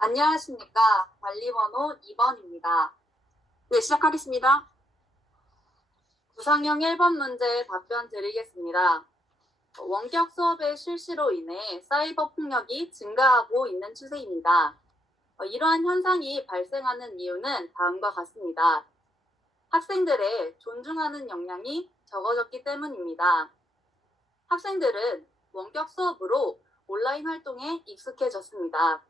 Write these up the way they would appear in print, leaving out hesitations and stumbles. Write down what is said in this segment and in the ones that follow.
안녕하십니까. 관리번호 2번입니다. 네, 시작하겠습니다. 구상형 1번 문제 답변 드리겠습니다. 원격 수업의 실시로 인해 사이버 폭력이 증가하고 있는 추세입니다. 이러한 현상이 발생하는 이유는 다음과 같습니다. 학생들의 존중하는 역량이 적어졌기 때문입니다. 학생들은 원격 수업으로 온라인 활동에 익숙해졌습니다.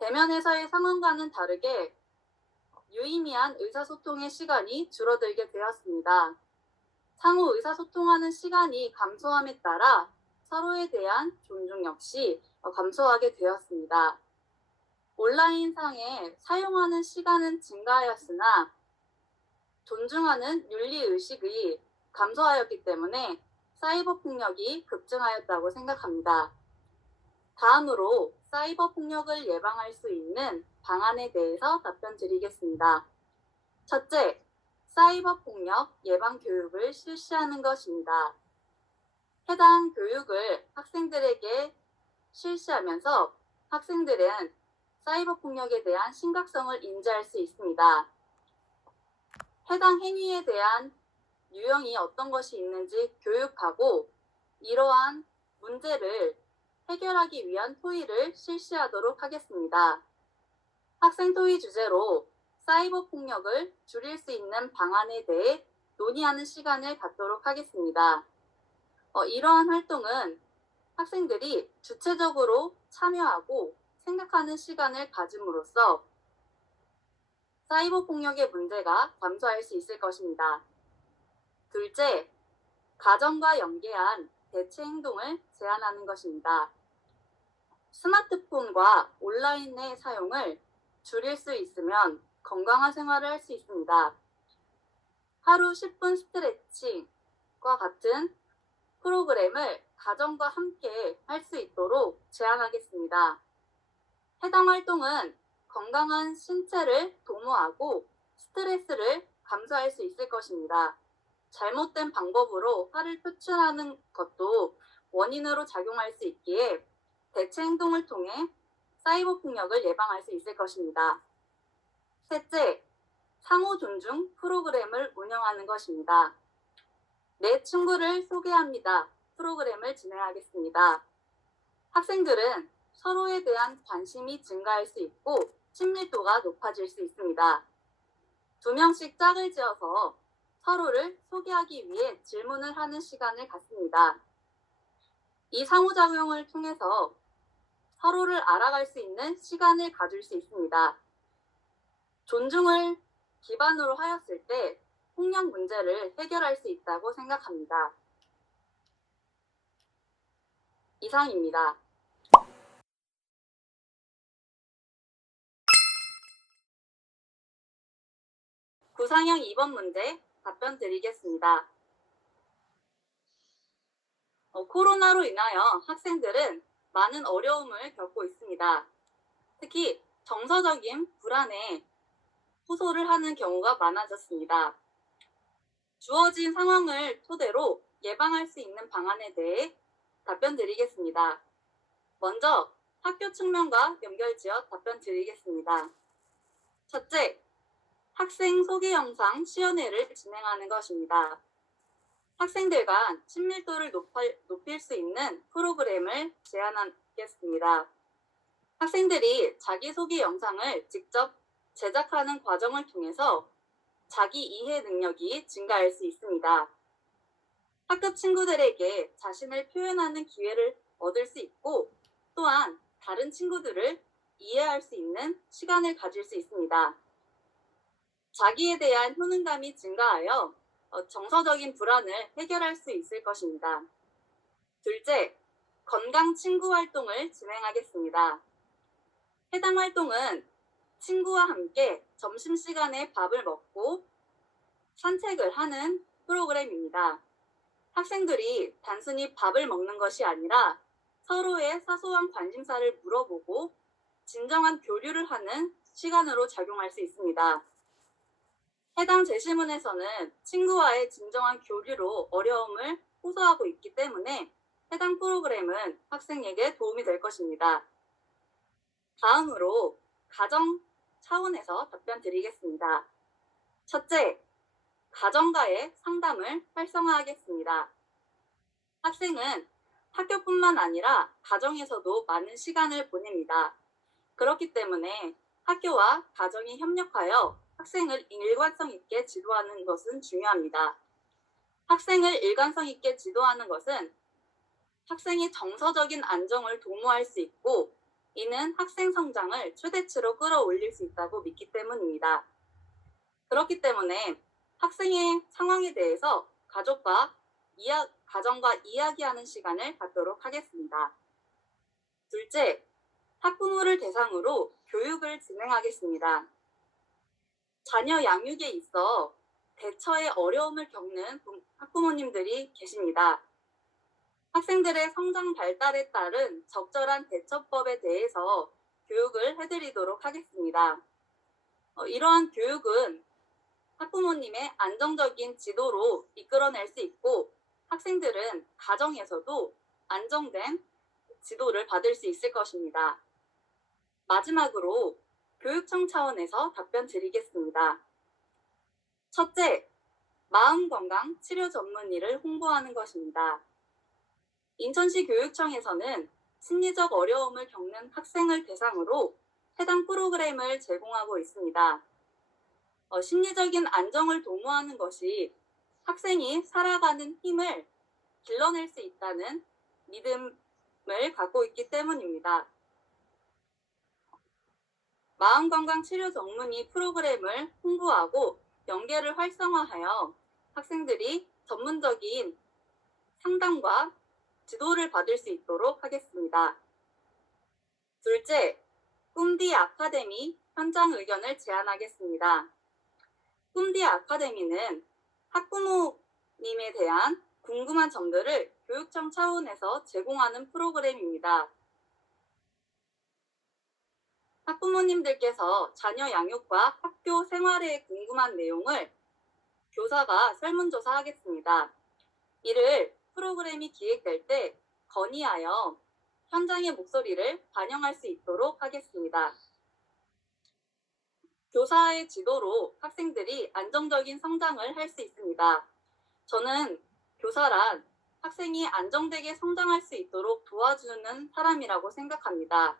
대면에서의 상황과는 다르게 유의미한 의사소통의 시간이 줄어들게 되었습니다. 상호 의사소통하는 시간이 감소함에 따라 서로에 대한 존중 역시 감소하게 되었습니다. 온라인상에 사용하는 시간은 증가하였으나 존중하는 윤리의식이 감소하였기 때문에 사이버 폭력이 급증하였다고 생각합니다. 다음으로 사이버 폭력을 예방할 수 있는 방안에 대해서 답변 드리겠습니다. 첫째, 사이버 폭력 예방 교육을 실시하는 것입니다. 해당 교육을 학생들에게 실시하면서 학생들은 사이버 폭력에 대한 심각성을 인지할 수 있습니다. 해당 행위에 대한 유형이 어떤 것이 있는지 교육하고 이러한 문제를 해결하기 위한 토의를 실시하도록 하겠습니다. 학생 토의 주제로 사이버 폭력을 줄일 수 있는 방안에 대해 논의하는 시간을 갖도록 하겠습니다. 이러한 활동은 학생들이 주체적으로 참여하고 생각하는 시간을 가짐으로써 사이버 폭력의 문제가 감소할 수 있을 것입니다. 둘째, 가정과 연계한 대체 행동을 제한하는 것입니다. 스마트폰과 온라인의 사용을 줄일 수 있으면 건강한 생활을 할 수 있습니다. 하루 10분 스트레칭과 같은 프로그램을 가정과 함께 할 수 있도록 제안하겠습니다. 해당 활동은 건강한 신체를 도모하고 스트레스를 감소할 수 있을 것입니다. 잘못된 방법으로 화를 표출하는 것도 원인으로 작용할 수 있기에 대체 행동을 통해 사이버 폭력을 예방할 수 있을 것입니다. 셋째, 상호 존중 프로그램을 운영하는 것입니다. 내 친구를 소개합니다. 프로그램을 진행하겠습니다. 학생들은 서로에 대한 관심이 증가할 수 있고 친밀도가 높아질 수 있습니다. 2명씩 짝을 지어서 서로를 소개하기 위해 질문을 하는 시간을 갖습니다. 이 상호작용을 통해서 서로를 알아갈 수 있는 시간을 가질 수 있습니다. 존중을 기반으로 하였을 때 폭력 문제를 해결할 수 있다고 생각합니다. 이상입니다. 구상형 2번 문제 답변 드리겠습니다. 코로나로 인하여 학생들은 많은 어려움을 겪고 있습니다. 특히 정서적인 불안에 호소를 하는 경우가 많아졌습니다. 주어진 상황을 토대로 예방할 수 있는 방안에 대해 답변 드리겠습니다. 먼저 학교 측면과 연결지어 답변 드리겠습니다. 첫째, 학생 소개 영상 시연회를 진행하는 것입니다. 학생들 간 친밀도를 높일 수 있는 프로그램을 제안하겠습니다. 학생들이 자기소개 영상을 직접 제작하는 과정을 통해서 자기 이해 능력이 증가할 수 있습니다. 학급 친구들에게 자신을 표현하는 기회를 얻을 수 있고 또한 다른 친구들을 이해할 수 있는 시간을 가질 수 있습니다. 자기에 대한 효능감이 증가하여 정서적인 불안을 해결할 수 있을 것입니다. 둘째, 건강 친구 활동을 진행하겠습니다. 해당 활동은 친구와 함께 점심시간에 밥을 먹고 산책을 하는 프로그램입니다. 학생들이 단순히 밥을 먹는 것이 아니라 서로의 사소한 관심사를 물어보고 진정한 교류를 하는 시간으로 작용할 수 있습니다. 해당 제시문에서는 친구와의 진정한 교류로 어려움을 호소하고 있기 때문에 해당 프로그램은 학생에게 도움이 될 것입니다. 다음으로 가정 차원에서 답변 드리겠습니다. 첫째, 가정과의 상담을 활성화하겠습니다. 학생은 학교뿐만 아니라 가정에서도 많은 시간을 보냅니다. 그렇기 때문에 학교와 가정이 협력하여 학생을 일관성 있게 지도하는 것은 중요합니다. 학생을 일관성 있게 지도하는 것은 학생이 정서적인 안정을 도모할 수 있고, 이는 학생 성장을 최대치로 끌어올릴 수 있다고 믿기 때문입니다. 그렇기 때문에 학생의 상황에 대해서 가정과 이야기하는 시간을 갖도록 하겠습니다. 둘째, 학부모를 대상으로 교육을 진행하겠습니다. 자녀 양육에 있어 대처에 어려움을 겪는 학부모님들이 계십니다. 학생들의 성장 발달에 따른 적절한 대처법에 대해서 교육을 해드리도록 하겠습니다. 이러한 교육은 학부모님의 안정적인 지도로 이끌어낼 수 있고, 학생들은 가정에서도 안정된 지도를 받을 수 있을 것입니다. 마지막으로 교육청 차원에서 답변 드리겠습니다. 첫째, 마음건강 치료 전문의를 홍보하는 것입니다. 인천시 교육청에서는 심리적 어려움을 겪는 학생을 대상으로 해당 프로그램을 제공하고 있습니다. 심리적인 안정을 도모하는 것이 학생이 살아가는 힘을 길러낼 수 있다는 믿음을 갖고 있기 때문입니다. 마음건강 치료 전문의 프로그램을 홍보하고 연계를 활성화하여 학생들이 전문적인 상담과 지도를 받을 수 있도록 하겠습니다. 둘째, 꿈디 아카데미 현장 의견을 제안하겠습니다. 꿈디 아카데미는 학부모님에 대한 궁금한 점들을 교육청 차원에서 제공하는 프로그램입니다. 학부모님들께서 자녀 양육과 학교 생활에 궁금한 내용을 교사가 설문조사하겠습니다. 이를 프로그램이 기획될 때 건의하여 현장의 목소리를 반영할 수 있도록 하겠습니다. 교사의 지도로 학생들이 안정적인 성장을 할 수 있습니다. 저는 교사란 학생이 안정되게 성장할 수 있도록 도와주는 사람이라고 생각합니다.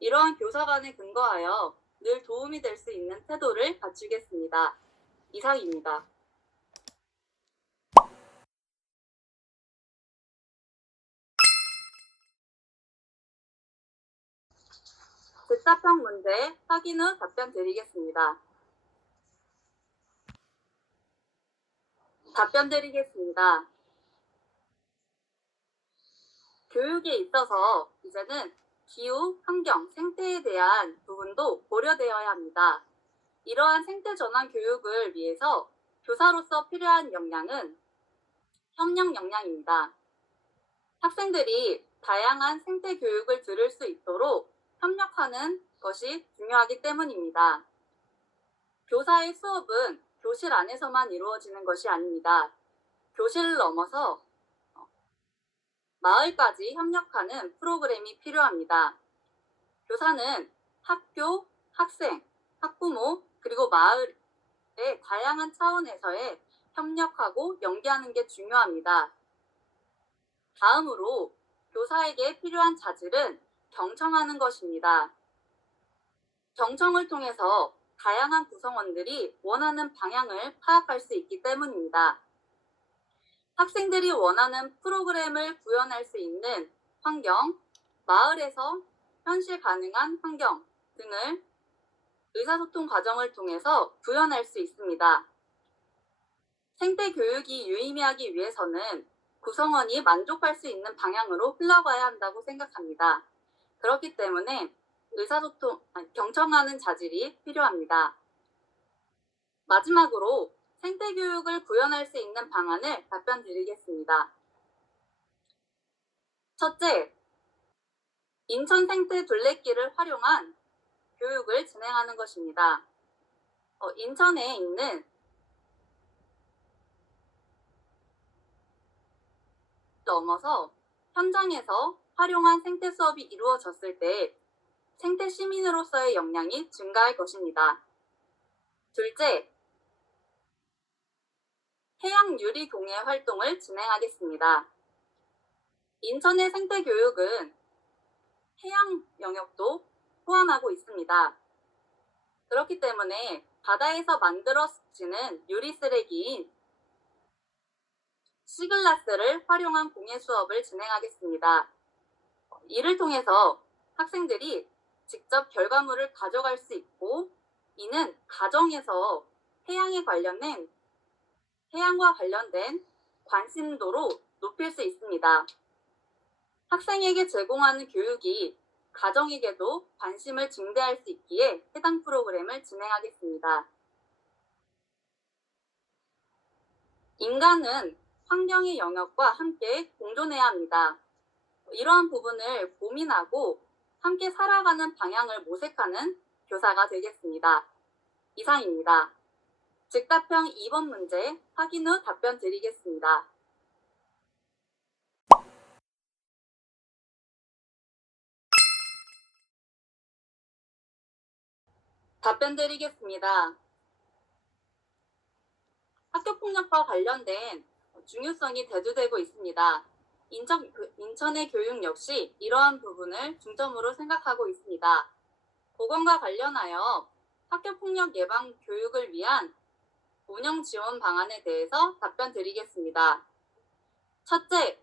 이러한 교사관에 근거하여 늘 도움이 될 수 있는 태도를 갖추겠습니다. 이상입니다. 즉답형 문제 확인 후 답변 드리겠습니다. 답변 드리겠습니다. 교육에 있어서 이제는 기후, 환경, 생태에 대한 부분도 고려되어야 합니다. 이러한 생태 전환 교육을 위해서 교사로서 필요한 역량은 협력 역량입니다. 학생들이 다양한 생태 교육을 들을 수 있도록 협력하는 것이 중요하기 때문입니다. 교사의 수업은 교실 안에서만 이루어지는 것이 아닙니다. 교실을 넘어서 마을까지 협력하는 프로그램이 필요합니다. 교사는 학교, 학생, 학부모, 그리고 마을의 다양한 차원에서의 협력하고 연계하는 게 중요합니다. 다음으로 교사에게 필요한 자질은 경청하는 것입니다. 경청을 통해서 다양한 구성원들이 원하는 방향을 파악할 수 있기 때문입니다. 학생들이 원하는 프로그램을 구현할 수 있는 환경, 마을에서 현실 가능한 환경 등을 의사소통 과정을 통해서 구현할 수 있습니다. 생태 교육이 유의미하기 위해서는 구성원이 만족할 수 있는 방향으로 흘러가야 한다고 생각합니다. 그렇기 때문에 경청하는 자질이 필요합니다. 마지막으로 생태 교육을 구현할 수 있는 방안을 답변 드리겠습니다. 첫째, 인천 생태 둘레길을 활용한 교육을 진행하는 것입니다. 인천에 있는 넘어서 현장에서 활용한 생태 수업이 이루어졌을 때 생태 시민으로서의 역량이 증가할 것입니다. 둘째, 해양 유리 동해 활동을 진행하겠습니다. 인천의 생태 교육은 해양 영역도 포함하고 있습니다. 그렇기 때문에 바다에서 만들어지는 유리 쓰레기인 시글라스를 활용한 공예 수업을 진행하겠습니다. 이를 통해서 학생들이 직접 결과물을 가져갈 수 있고, 이는 가정에서 해양과 관련된 관심도로 높일 수 있습니다. 학생에게 제공하는 교육이 가정에게도 관심을 증대할 수 있기에 해당 프로그램을 진행하겠습니다. 인간은 환경의 영역과 함께 공존해야 합니다. 이러한 부분을 고민하고 함께 살아가는 방향을 모색하는 교사가 되겠습니다. 이상입니다. 즉답형 2번 문제 확인 후 답변 드리겠습니다. 답변 드리겠습니다. 학교폭력과 관련된 중요성이 대두되고 있습니다. 인천의 교육 역시 이러한 부분을 중점으로 생각하고 있습니다. 보건과 관련하여 학교폭력 예방 교육을 위한 운영 지원 방안에 대해서 답변 드리겠습니다. 첫째,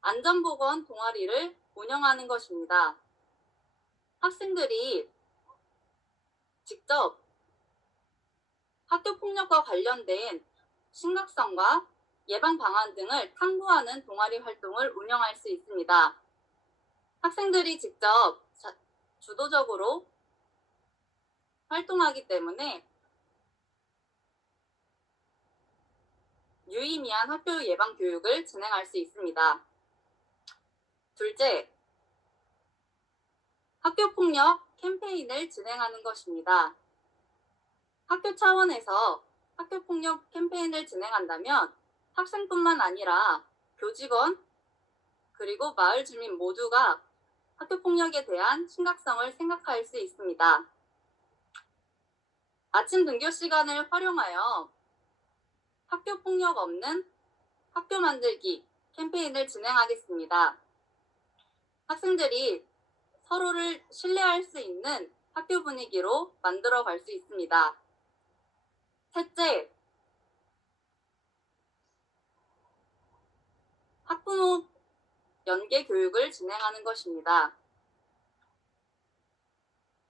안전보건 동아리를 운영하는 것입니다. 학생들이 직접 학교폭력과 관련된 심각성과 예방 방안 등을 탐구하는 동아리 활동을 운영할 수 있습니다. 학생들이 직접 주도적으로 활동하기 때문에 유의미한 학교 예방 교육을 진행할 수 있습니다. 둘째, 학교폭력 캠페인을 진행하는 것입니다. 학교 차원에서 학교폭력 캠페인을 진행한다면 학생뿐만 아니라 교직원 그리고 마을 주민 모두가 학교폭력에 대한 심각성을 생각할 수 있습니다. 아침 등교 시간을 활용하여 학교폭력 없는 학교 만들기 캠페인을 진행하겠습니다. 학생들이 서로를 신뢰할 수 있는 학교 분위기로 만들어 갈 수 있습니다. 셋째, 학부모 연계 교육을 진행하는 것입니다.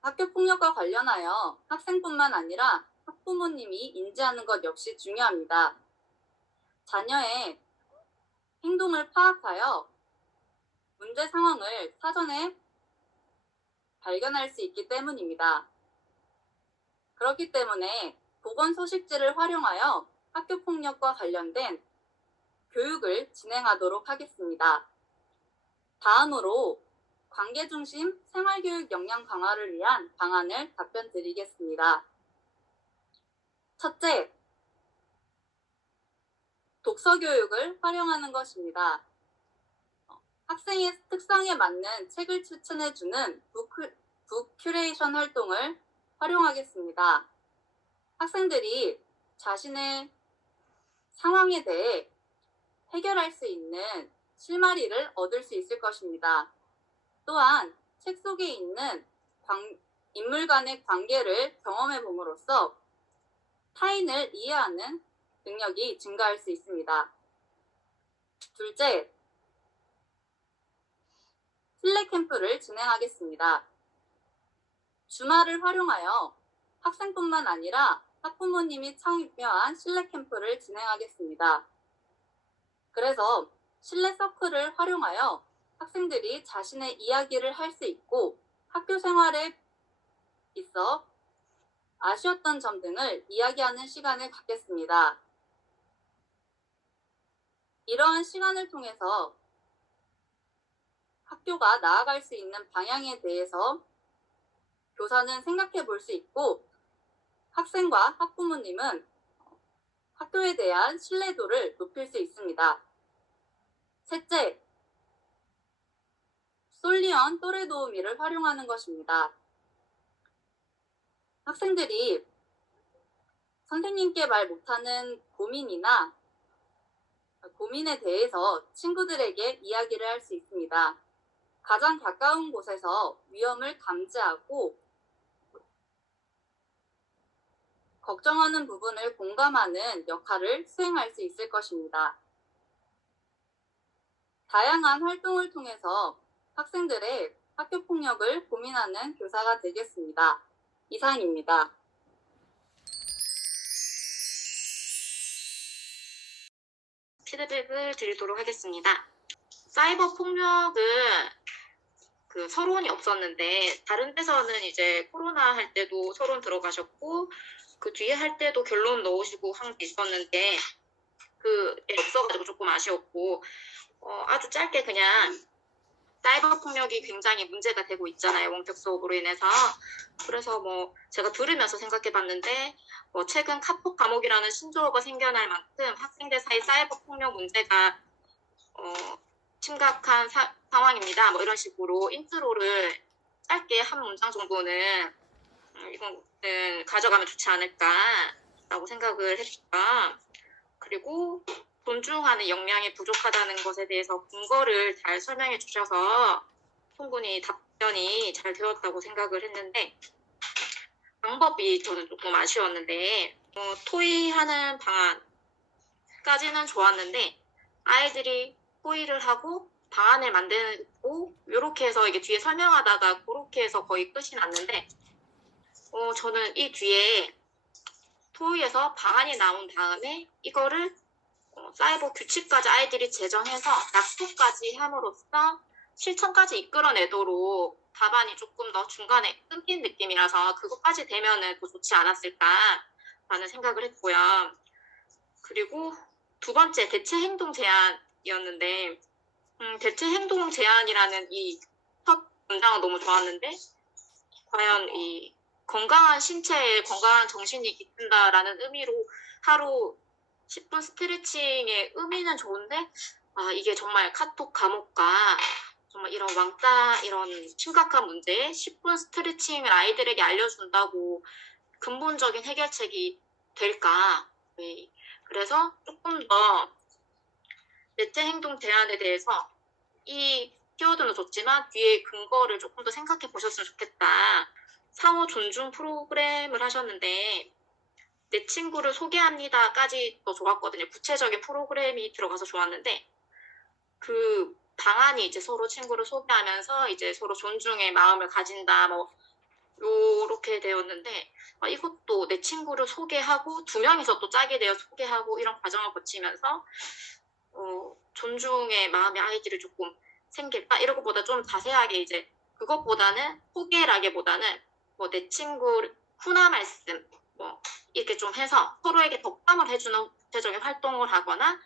학교폭력과 관련하여 학생뿐만 아니라 학부모님이 인지하는 것 역시 중요합니다. 자녀의 행동을 파악하여 문제 상황을 사전에 발견할 수 있기 때문입니다. 그렇기 때문에 보건소식지를 활용하여 학교폭력과 관련된 교육을 진행하도록 하겠습니다. 다음으로 관계중심 생활교육 역량 강화를 위한 방안을 답변 드리겠습니다. 첫째, 독서교육을 활용하는 것입니다. 학생의 특성에 맞는 책을 추천해주는 북 큐레이션 활동을 활용하겠습니다. 학생들이 자신의 상황에 대해 해결할 수 있는 실마리를 얻을 수 있을 것입니다. 또한 책 속에 있는 인물 간의 관계를 경험해 봄으로써 타인을 이해하는 능력이 증가할 수 있습니다. 둘째, 실내 캠프를 진행하겠습니다. 주말을 활용하여 학생뿐만 아니라 학부모님이 참여한 실내 캠프를 진행하겠습니다. 그래서 실내 서클을 활용하여 학생들이 자신의 이야기를 할 수 있고 학교 생활에 있어 아쉬웠던 점 등을 이야기하는 시간을 갖겠습니다. 이러한 시간을 통해서 학교가 나아갈 수 있는 방향에 대해서 교사는 생각해 볼 수 있고 학생과 학부모님은 학교에 대한 신뢰도를 높일 수 있습니다. 셋째, 솔리언 또래 도우미를 활용하는 것입니다. 학생들이 선생님께 말 못하는 고민에 대해서 친구들에게 이야기를 할 수 있습니다. 가장 가까운 곳에서 위험을 감지하고 걱정하는 부분을 공감하는 역할을 수행할 수 있을 것입니다. 다양한 활동을 통해서 학생들의 학교 폭력을 고민하는 교사가 되겠습니다. 이상입니다. 피드백을 드리도록 하겠습니다. 사이버 폭력은 서론이 없었는데 다른 데서는 이제 코로나 할 때도 서론 들어가셨고 그 뒤에 할 때도 결론 넣으시고 한 게 있었는데 그게 없어가지고 조금 아쉬웠고 아주 짧게 그냥 사이버 폭력이 굉장히 문제가 되고 있잖아요. 원격 수업으로 인해서. 그래서 제가 들으면서 생각해봤는데 최근 카톡 감옥이라는 신조어가 생겨날 만큼 학생들 사이 사이버 폭력 문제가 심각한 상황입니다. 이런 식으로 인트로를 짧게 한 문장 정도는 이거는 가져가면 좋지 않을까라고 생각을 했다. 그리고 존중하는 역량이 부족하다는 것에 대해서 근거를 잘 설명해 주셔서 충분히 답변이 잘 되었다고 생각을 했는데 방법이 저는 조금 아쉬웠는데 토의하는 방안까지는 좋았는데 아이들이 토의를 하고 방안을 만들고 이렇게 해서 이게 뒤에 설명하다가 그렇게 해서 거의 끝이 났는데 저는 이 뒤에 토의에서 방안이 나온 다음에 이거를 사이버 규칙까지 아이들이 제정해서 약속까지 함으로써 실천까지 이끌어내도록 답안이 조금 더 중간에 끊긴 느낌이라서 그것까지 되면은 더 좋지 않았을까라는 생각을 했고요. 그리고 두 번째 대체 행동 제안이었는데 대체 행동 제안이라는 이 첫 문장은 너무 좋았는데 과연 이 건강한 신체에 건강한 정신이 깃든다라는 의미로 하루 10분 스트레칭의 의미는 좋은데 이게 정말 카톡 감옥과 정말 이런 이런 심각한 문제에 10분 스트레칭을 아이들에게 알려준다고 근본적인 해결책이 될까? 네. 그래서 조금 더 대체 행동 제안에 대해서 이 키워드는 좋지만 뒤에 근거를 조금 더 생각해 보셨으면 좋겠다. 상호 존중 프로그램을 하셨는데 내 친구를 소개합니다까지 더 좋았거든요. 구체적인 프로그램이 들어가서 좋았는데 그 방안이 이제 서로 친구를 소개하면서 이제 서로 존중의 마음을 가진다 요렇게 되었는데 이것도 내 친구를 소개하고 두 명이서 또 짝이 되어 소개하고 이런 과정을 거치면서 존중의 마음이 아이들이 조금 생길까 이런 것보다 좀 자세하게 이제 그것보다는 소개라기보다는 내 친구 훈화 말씀 이렇게 좀 해서 서로에게 덕담을 해주는 구체적인 활동을 하거나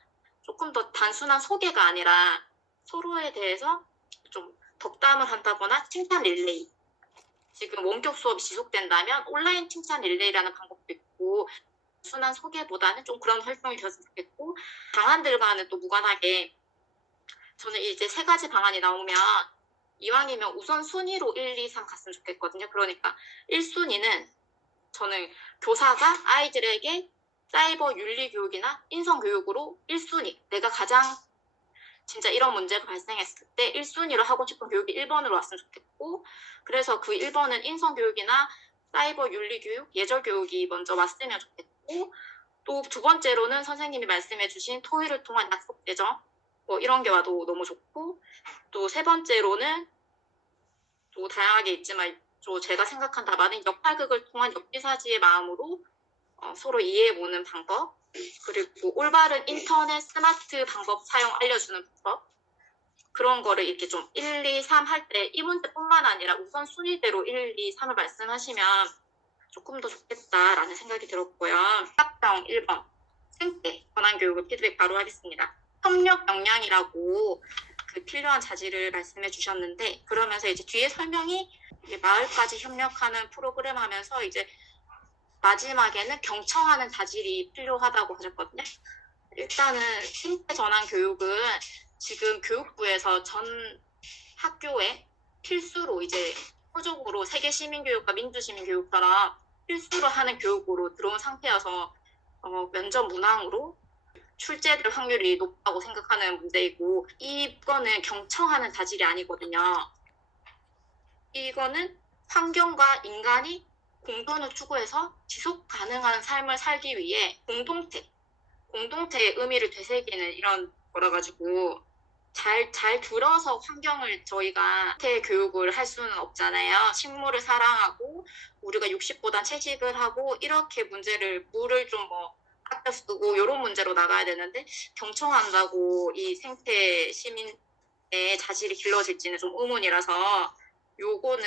조금 더 단순한 소개가 아니라 서로에 대해서 좀 덕담을 한다거나 칭찬 릴레이. 지금 원격 수업이 지속된다면 온라인 칭찬 릴레이라는 방법도 있고 단순한 소개보다는 좀 그런 활동이 되었으면 좋겠고 방안들과는 또 무관하게 저는 이제 3가지 방안이 나오면 이왕이면 우선 순위로 1, 2, 3 갔으면 좋겠거든요. 그러니까 1순위는 저는 교사가 아이들에게 사이버 윤리 교육이나 인성 교육으로 1순위, 내가 가장 진짜 이런 문제가 발생했을 때 1순위로 하고 싶은 교육이 1번으로 왔으면 좋겠고 그래서 그 1번은 인성 교육이나 사이버 윤리 교육, 예절 교육이 먼저 왔으면 좋겠고 또 두 번째로는 선생님이 말씀해 주신 토의를 통한 약속 제정 이런 게 와도 너무 좋고 또 세 번째로는 또 다양하게 있지만 제가 생각한 답안은 역할극을 통한 역지사지의 마음으로 서로 이해해보는 방법 그리고 올바른 인터넷 스마트 방법 사용 알려주는 방법 그런 거를 이렇게 좀 1, 2, 3 할 때 이 문제뿐만 아니라 우선 순위대로 1, 2, 3을 말씀하시면 조금 더 좋겠다라는 생각이 들었고요. 합병 1번 생태 권한교육을 피드백 바로 하겠습니다. 협력 역량이라고 필요한 자질을 말씀해 주셨는데 그러면서 이제 뒤에 설명이 마을까지 협력하는 프로그램 하면서 이제 마지막에는 경청하는 자질이 필요하다고 하셨거든요. 일단은 생태 전환 교육은 지금 교육부에서 학교에 필수로 이제 표적으로 세계 시민교육과 민주시민교육처럼 필수로 하는 교육으로 들어온 상태여서 면접 문항으로 출제될 확률이 높다고 생각하는 문제이고, 이거는 경청하는 자질이 아니거든요. 이거는 환경과 인간이 공존을 추구해서 지속 가능한 삶을 살기 위해 공동체의 의미를 되새기는 이런 거라 가지고 잘 들어서 환경을 저희가 교육을 할 수는 없잖아요. 식물을 사랑하고 우리가 60보단 채식을 하고 이렇게 물을 좀 아껴 쓰고 이런 문제로 나가야 되는데, 경청한다고 이 생태 시민의 자질이 길러질지는 좀 의문이라서 요거는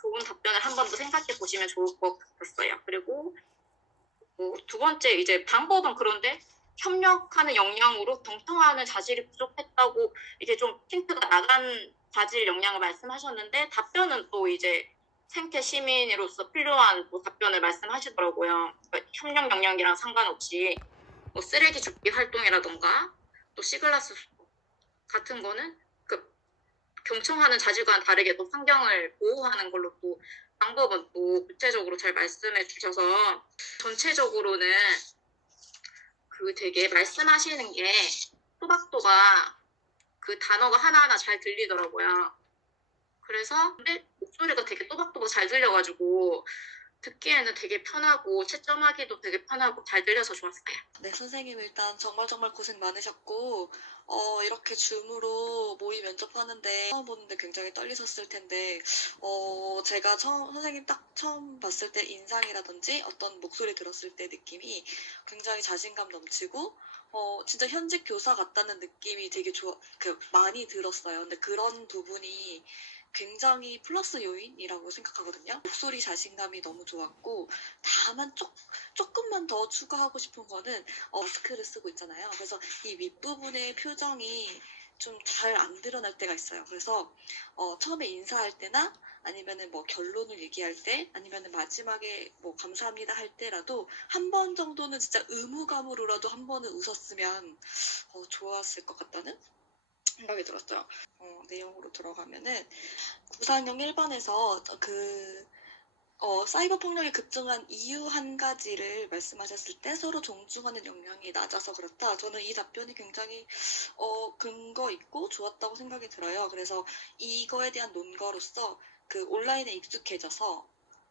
좋은 답변을 한 번 더 생각해 보시면 좋을 것 같았어요. 그리고 두 번째 이제 방법은, 그런데 협력하는 역량으로 경청하는 자질이 부족했다고 이게 좀 힌트가 나간 자질 역량을 말씀하셨는데, 답변은 또 이제 생태 시민으로서 필요한 또 답변을 말씀하시더라고요. 그러니까 협력 역량이랑 상관없이 쓰레기 줍기 활동이라던가 또 시글라스 같은 거는 그 경청하는 자질과는 다르게 또 환경을 보호하는 걸로 또 방법은 또 구체적으로 잘 말씀해 주셔서, 전체적으로는 되게 말씀하시는 게 또박또박 그 단어가 하나하나 잘 들리더라고요. 그래서 근데 목소리가 되게 또박또박 잘 들려가지고 듣기에는 되게 편하고 채점하기도 되게 편하고 잘 들려서 좋았어요. 네, 선생님 일단 정말 고생 많으셨고, 이렇게 줌으로 모의 면접하는데 처음 보는데 굉장히 떨리셨을 텐데, 제가 선생님 딱 처음 봤을 때 인상이라든지 어떤 목소리 들었을 때 느낌이 굉장히 자신감 넘치고, 진짜 현직 교사 같다는 느낌이 되게 많이 들었어요. 근데 그런 부분이 굉장히 플러스 요인이라고 생각하거든요. 목소리 자신감이 너무 좋았고, 다만 조금만 더 추가하고 싶은 거는 마스크를 쓰고 있잖아요. 그래서 이 윗부분의 표정이 좀 잘 안 드러날 때가 있어요. 그래서 처음에 인사할 때나 아니면은 결론을 얘기할 때 아니면은 마지막에 감사합니다 할 때라도 한 번 정도는 진짜 의무감으로라도 한 번은 웃었으면 좋았을 것 같다는 생각이 들었어요. 내용으로 들어가면은 구상형 1번에서 사이버 폭력이 급증한 이유 한 가지를 말씀하셨을 때 서로 존중하는 역량이 낮아서 그렇다. 저는 이 답변이 굉장히 근거 있고 좋았다고 생각이 들어요. 그래서 이거에 대한 논거로서 온라인에 익숙해져서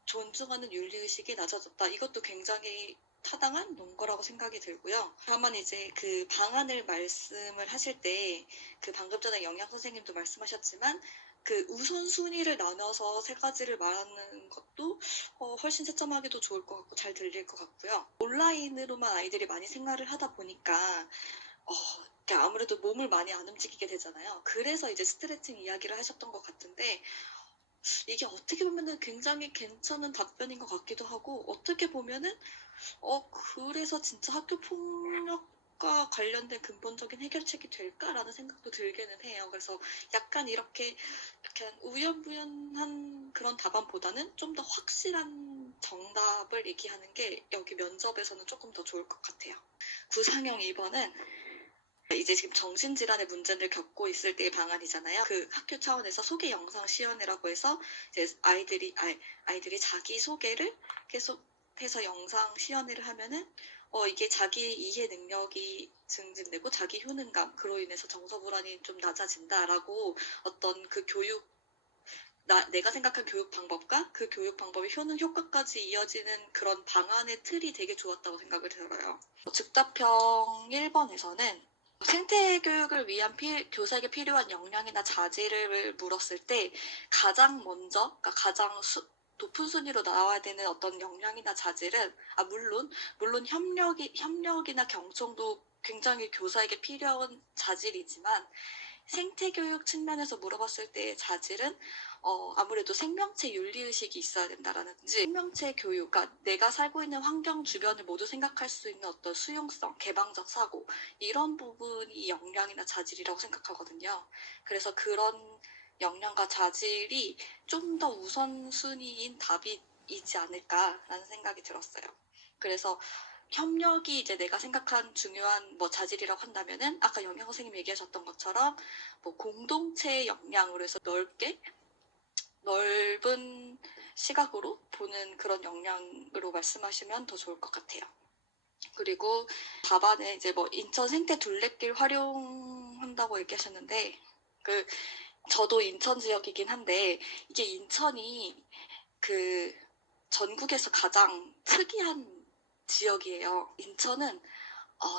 존중하는 윤리의식이 낮아졌다. 이것도 굉장히 타당한 논거라고 생각이 들고요. 다만 이제 방안을 말씀을 하실 때 방금 전에 영양 선생님도 말씀하셨지만 우선순위를 나눠서 세 가지를 말하는 것도 훨씬 채점하기도 좋을 것 같고 잘 들릴 것 같고요. 온라인으로만 아이들이 많이 생활을 하다 보니까 아무래도 몸을 많이 안 움직이게 되잖아요. 그래서 이제 스트레칭 이야기를 하셨던 것 같은데, 이게 어떻게 보면은 굉장히 괜찮은 답변인 것 같기도 하고, 어떻게 보면은 그래서 진짜 학교 폭력과 관련된 근본적인 해결책이 될까라는 생각도 들기는 해요. 그래서 약간 이렇게 우연부연한 그런 답안보다는 좀 더 확실한 정답을 얘기하는 게 여기 면접에서는 조금 더 좋을 것 같아요. 구상형 2번은 이제 지금 정신질환의 문제를 겪고 있을 때의 방안이잖아요. 학교 차원에서 소개 영상 시연이라고 해서 이제 아이들이 자기 소개를 계속해서 영상 시연을 하면은 이게 자기 이해 능력이 증진되고 자기 효능감, 그로 인해서 정서 불안이 좀 낮아진다라고 어떤 내가 생각한 교육 방법과 그 교육 방법의 효과까지 이어지는 그런 방안의 틀이 되게 좋았다고 생각을 들어요. 즉답형 1번에서는 생태교육을 위한 교사에게 필요한 역량이나 자질을 물었을 때 가장 먼저, 그러니까 가장 높은 순위로 나와야 되는 어떤 역량이나 자질은 물론 협력이나 경청도 굉장히 교사에게 필요한 자질이지만, 생태교육 측면에서 물어봤을 때의 자질은 아무래도 생명체 윤리의식이 있어야 된다라는지, 생명체 교육, 그러니까 내가 살고 있는 환경 주변을 모두 생각할 수 있는 어떤 수용성, 개방적 사고, 이런 부분이 역량이나 자질이라고 생각하거든요. 그래서 그런 역량과 자질이 좀 더 우선순위인 답이지 않을까라는 생각이 들었어요. 그래서 협력이 이제 내가 생각한 중요한 뭐 자질이라고 한다면은 아까 영양 선생님이 얘기하셨던 것처럼 뭐 공동체의 역량으로 해서 넓은 시각으로 보는 그런 역량으로 말씀하시면 더 좋을 것 같아요. 그리고 답안에 이제 뭐 인천 생태 둘레길 활용한다고 얘기하셨는데 저도 인천 지역이긴 한데 이게 인천이 그 전국에서 가장 특이한 지역이에요. 인천은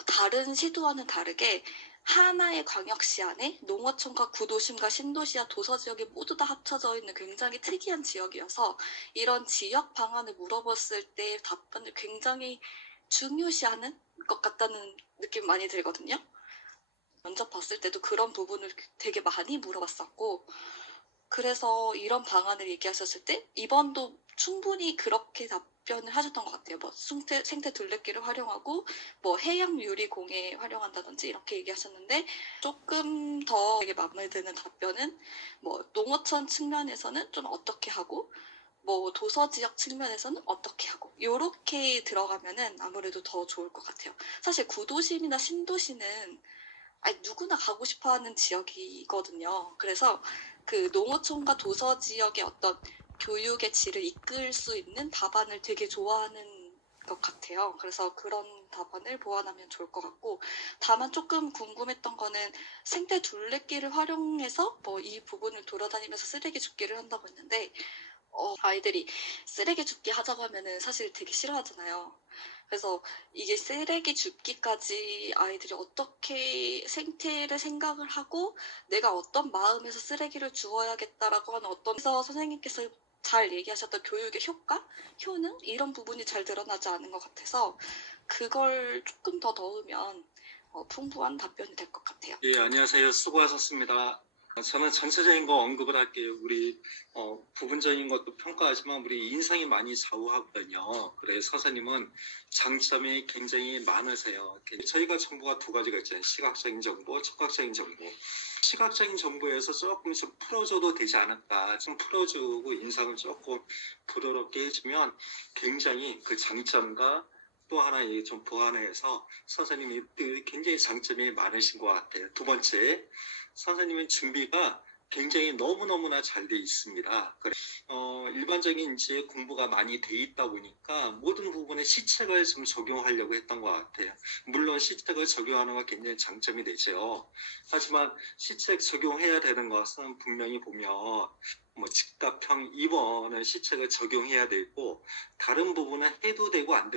다른 시도와는 다르게 하나의 광역시 안에 농어촌과 구도심과 신도시와 도서지역이 모두 다 합쳐져 있는 굉장히 특이한 지역이어서 이런 지역 방안을 물어봤을 때 답변을 굉장히 중요시하는 것 같다는 느낌이 많이 들거든요. 면접 봤을 때도 그런 부분을 되게 많이 물어봤었고 그래서 이런 방안을 얘기하셨을 때 이번도 충분히 그렇게 답변을 하셨던 것 같아요. 뭐 생태 둘레길을 활용하고 뭐 해양 유리공예 활용한다든지 이렇게 얘기하셨는데 조금 더 되게 마음에 드는 답변은 뭐 농어촌 측면에서는 좀 어떻게 하고 뭐 도서 지역 측면에서는 어떻게 하고 요렇게 들어가면은 아무래도 더 좋을 것 같아요. 사실 구도심이나 신도시는 누구나 가고 싶어하는 지역이거든요. 그래서 그 농어촌과 도서 지역의 어떤 교육의 질을 이끌 수 있는 답안을 되게 좋아하는 것 같아요. 그래서 그런 답안을 보완하면 좋을 것 같고 다만 조금 궁금했던 거는 생태 둘레길을 활용해서 뭐 이 부분을 돌아다니면서 쓰레기 줍기를 한다고 했는데 아이들이 쓰레기 줍기 하자고 하면은 사실 되게 싫어하잖아요. 그래서 이게 쓰레기 줍기까지 아이들이 어떻게 생태를 생각을 하고 내가 어떤 마음에서 쓰레기를 주어야겠다라고 하는 그래서 선생님께서 잘 얘기하셨던 교육의 효과, 효능 이런 부분이 잘 드러나지 않은 것 같아서 그걸 조금 더 넣으면 풍부한 답변이 될 것 같아요. 예, 안녕하세요. 수고하셨습니다. 저는 전체적인 거 언급을 할게요. 우리 부분적인 것도 평가하지만 우리 인상이 많이 좌우하거든요. 그래서 선생님은 장점이 굉장히 많으세요. 저희가 정보가 두 가지가 있잖아요. 시각적인 정보, 청각적인 정보. 시각적인 정보에서 조금 좀 풀어줘도 되지 않을까. 좀 풀어주고 인상을 조금 부드럽게 해주면 굉장히 그 장점과 또 하나 좀 보완해서 선생님이 굉장히 장점이 많으신 것 같아요. 두 번째, 선생님의 준비가 굉장히 너무너무나 잘 돼 있습니다. 일반적인 이제 공부가 많이 돼 있다 보니까 모든 부분에 시책을 좀 적용하려고 했던 것 같아요. 물론 시책을 적용하는 건 굉장히 장점이 되죠. 하지만 시책 적용해야 되는 것은 분명히 보면 뭐 직답형 2번은 시책을 적용해야 되고 다른 부분은 해도 되고 안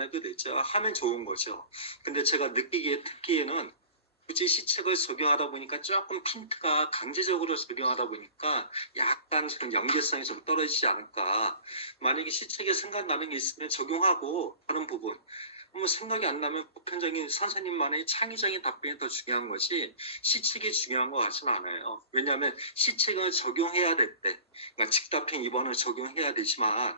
해도 되죠. 하면 좋은 거죠. 근데 제가 듣기에는 굳이 시책을 적용하다 보니까 조금 핀트가 강제적으로 적용하다 보니까 약간 좀 연계성이 좀 떨어지지 않을까. 만약에 시책에 생각나는 게 있으면 적용하고 다른 부분 뭐 생각이 안 나면 보편적인 선생님만의 창의적인 답변이 더 중요한 것이 시책이 중요한 것 같지는 않아요. 왜냐하면 시책을 적용해야 될 때, 그러니까 직답형 2번을 적용해야 되지만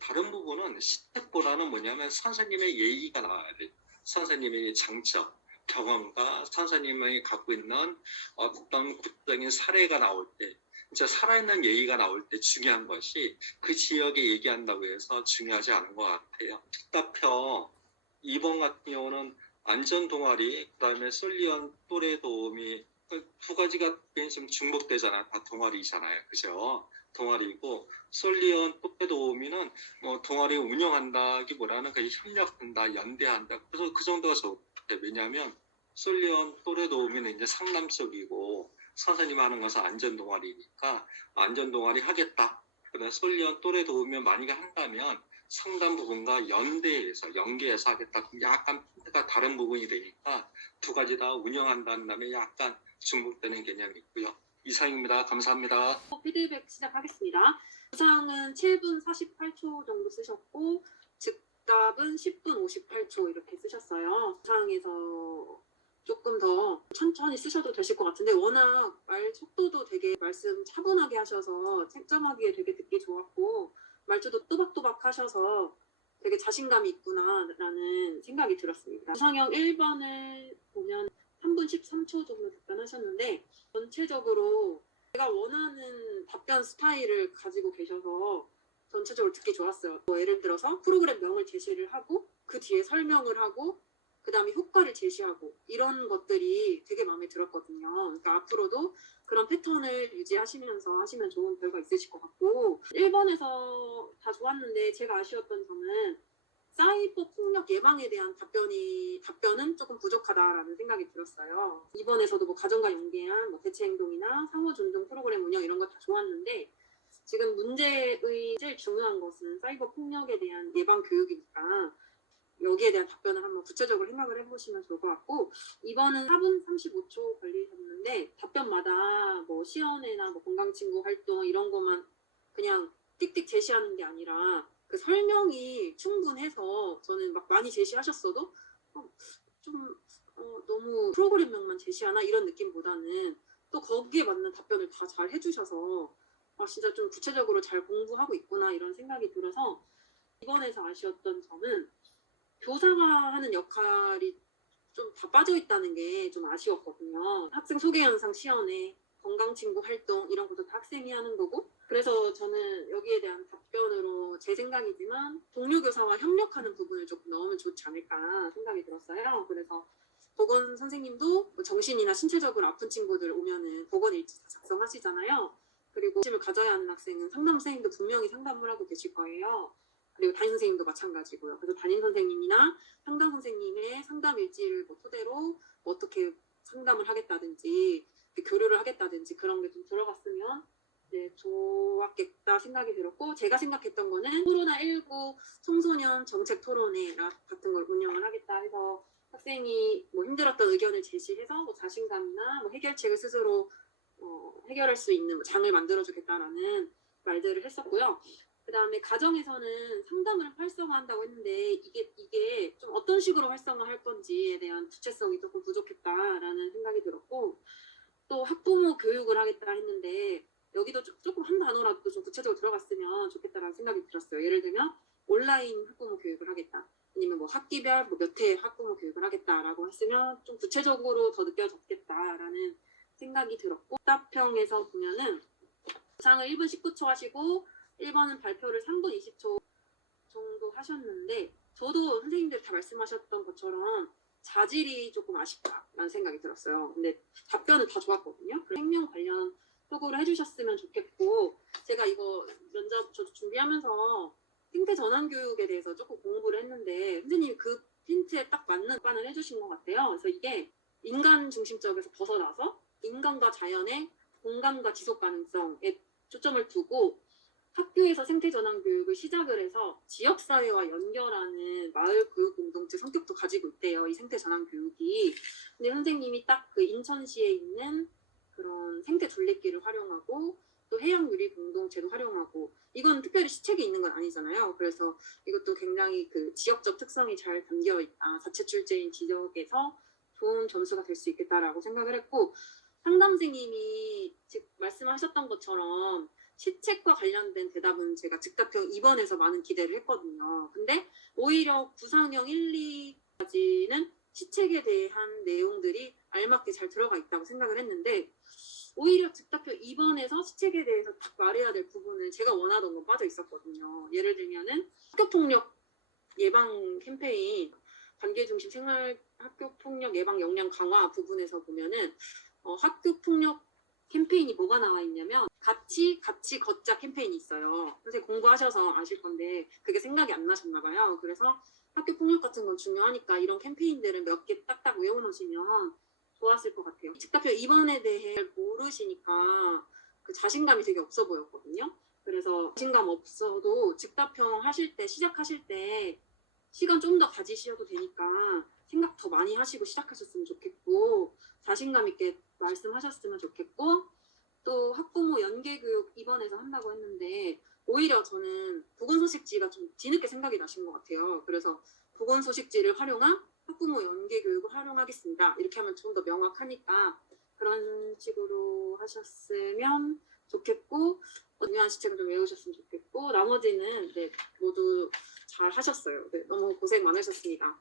다른 부분은 시책보다는 뭐냐면 선생님의 예의가 나와야 돼요. 선생님의 장점, 경험과 선생님이 갖고 있는 어떤 구체적인 사례가 나올 때 진짜 살아있는 예의가 나올 때 중요한 것이 그 지역에 얘기한다고 해서 중요하지 않은 것 같아요. 직답형 2번 같은 경우는 안전 동아리, 그다음에 솔리언 또래 도우미 두 가지가 좀 중복되잖아요. 다 동아리잖아요. 그죠? 동아리고 솔리언 또래 도우미는 뭐 동아리 운영한다기보다는 그냥 협력한다, 연대한다. 그래서 그 정도가 좋아요. 왜냐하면 솔리언 또래 도우미는 이제 상남 쪽이고 선생님 하는 것은 안전 동아리니까 안전 동아리 하겠다. 그래서 솔리언 또래 도우미 만약에 한다면 상담 부분과 연계해서 하겠다. 약간 핀트가 다른 부분이 되니까 두 가지 다 운영한다는 다음에 약간 중복되는 개념이 있고요. 이상입니다. 감사합니다. 피드백 시작하겠습니다. 구상은 7분 48초 정도 쓰셨고 즉답은 10분 58초 이렇게 쓰셨어요. 구상에서 조금 더 천천히 쓰셔도 되실 것 같은데 워낙 말 속도도 되게 말씀 차분하게 하셔서 채점하기에 되게 듣기 좋았고 말투도 또박또박 하셔서 되게 자신감이 있구나라는 생각이 들었습니다. 구상형 1번을 보면 3분 13초 정도 답변하셨는데 전체적으로 제가 원하는 답변 스타일을 가지고 계셔서 전체적으로 듣기 좋았어요. 뭐 예를 들어서 프로그램 명을 제시를 하고 그 뒤에 설명을 하고 그 다음에 효과를 제시하고 이런 것들이 되게 마음에 들었거든요. 그러니까 앞으로도 그런 패턴을 유지하시면서 하시면 좋은 결과 있으실 것 같고 1번에서 다 좋았는데 제가 아쉬웠던 점은 사이버 폭력 예방에 대한 답변은 조금 부족하다라는 생각이 들었어요. 2번에서도 뭐 가정과 연계한 뭐 대체 행동이나 상호 존중 프로그램 운영 이런 거 다 좋았는데 지금 문제의 제일 중요한 것은 사이버 폭력에 대한 예방 교육이니까 여기에 대한 답변을 한번 구체적으로 생각을 해보시면 좋을 것 같고 2번은 4분 35초 걸리셨는데 답변마다 뭐 시연회나 뭐 건강친구 활동 이런 것만 그냥 띡띡 제시하는 게 아니라 그 설명이 충분해서 저는 막 많이 제시하셨어도 너무 프로그램명만 제시하나 이런 느낌보다는 또 거기에 맞는 답변을 다 잘 해주셔서 진짜 좀 구체적으로 잘 공부하고 있구나 이런 생각이 들어서 이번에서 아쉬웠던 점은 교사가 하는 역할이 좀 다 빠져있다는 게 좀 아쉬웠거든요. 학생 소개 영상 시연회, 건강친구 활동 이런 것도 다 학생이 하는 거고 그래서 저는 여기에 대한 답변으로 제 생각이지만 동료 교사와 협력하는 부분을 조금 넣으면 좋지 않을까 생각이 들었어요. 그래서 보건 선생님도 뭐 정신이나 신체적으로 아픈 친구들 오면은 보건 일지 다 작성하시잖아요. 그리고 관심을 가져야 하는 학생은 상담 선생님도 분명히 상담을 하고 계실 거예요. 그리고 담임 선생님도 마찬가지고요. 그래서 담임 선생님이나 상담 선생님의 상담 일지를 뭐 토대로 뭐 어떻게 상담을 하겠다든지 교류를 하겠다든지 그런 게 좀 들어갔으면 좋았겠다 생각이 들었고 제가 생각했던 거는 코로나19 청소년 정책 토론회 같은 걸 운영을 하겠다 해서 학생이 뭐 힘들었던 의견을 제시해서 뭐 자신감이나 뭐 해결책을 스스로 해결할 수 있는 장을 만들어주겠다라는 말들을 했었고요. 그 다음에 가정에서는 상담을 활성화한다고 했는데 이게 좀 어떤 식으로 활성화할 건지에 대한 구체성이 조금 부족했다라는 생각이 들었고 또 학부모 교육을 하겠다 했는데 여기도 조금 한 단어라도 좀 구체적으로 들어갔으면 좋겠다라는 생각이 들었어요. 예를 들면 온라인 학부모 교육을 하겠다 아니면 뭐 학기별 뭐 몇 회 학부모 교육을 하겠다라고 했으면 좀 구체적으로 더 느껴졌겠다라는 생각이 들었고 답평에서 보면은 구상을 1분 19초 하시고 1번은 발표를 3분 20초 정도 하셨는데 저도 선생님들 다 말씀하셨던 것처럼 자질이 조금 아쉽다라는 생각이 들었어요. 근데 답변은 다 좋았거든요. 생명 관련 표구를 해주셨으면 좋겠고 제가 이거 면접 저도 준비하면서 생태 전환 교육에 대해서 조금 공부를 했는데 선생님이 그 힌트에 딱 맞는 답변을 해주신 것 같아요. 그래서 이게 인간 중심적에서 벗어나서 인간과 자연의 공감과 지속 가능성에 초점을 두고 학교에서 생태전환 교육을 시작을 해서 지역사회와 연결하는 마을 교육 공동체 성격도 가지고 있대요. 이 생태전환 교육이. 근데 선생님이 딱 그 인천시에 있는 그런 생태 둘레길을 활용하고 또 해양 유리 공동체도 활용하고 이건 특별히 시책에 있는 건 아니잖아요. 그래서 이것도 굉장히 그 지역적 특성이 잘 담겨 있다. 자체 출제인 지역에서 좋은 점수가 될 수 있겠다라고 생각을 했고 상담생님이 즉 말씀하셨던 것처럼 시책과 관련된 대답은 제가 즉답형 2번에서 많은 기대를 했거든요. 근데 오히려 구상형 1, 2까지는 시책에 대한 내용들이 알맞게 잘 들어가 있다고 생각을 했는데 오히려 즉답형 2번에서 시책에 대해서 딱 말해야 될 부분을 제가 원하던 건 빠져 있었거든요. 예를 들면은 학교폭력 예방 캠페인 관계중심 생활 학교폭력 예방 역량 강화 부분에서 보면은 학교폭력 캠페인이 뭐가 나와 있냐면 같이 걷자 캠페인이 있어요. 선생님 공부하셔서 아실 건데 그게 생각이 안 나셨나 봐요. 그래서 학교 폭력 같은 건 중요하니까 이런 캠페인들을 몇 개 딱딱 외워놓으시면 좋았을 것 같아요. 즉답형 2번에 대해 모르시니까 그 자신감이 되게 없어 보였거든요. 그래서 자신감 없어도 즉답형 하실 때 시작하실 때 시간 좀 더 가지셔도 되니까 생각 더 많이 하시고 시작하셨으면 좋겠고 자신감 있게 말씀하셨으면 좋겠고 또 학부모 연계교육 2번에서 한다고 했는데 오히려 저는 보건소식지가 좀 뒤늦게 생각이 나신 것 같아요. 그래서 보건소식지를 활용한 학부모 연계교육을 활용하겠습니다. 이렇게 하면 좀 더 명확하니까 그런 식으로 하셨으면 좋겠고 중요한 시책을 좀 외우셨으면 좋겠고 나머지는 모두 잘 하셨어요. 너무 고생 많으셨습니다.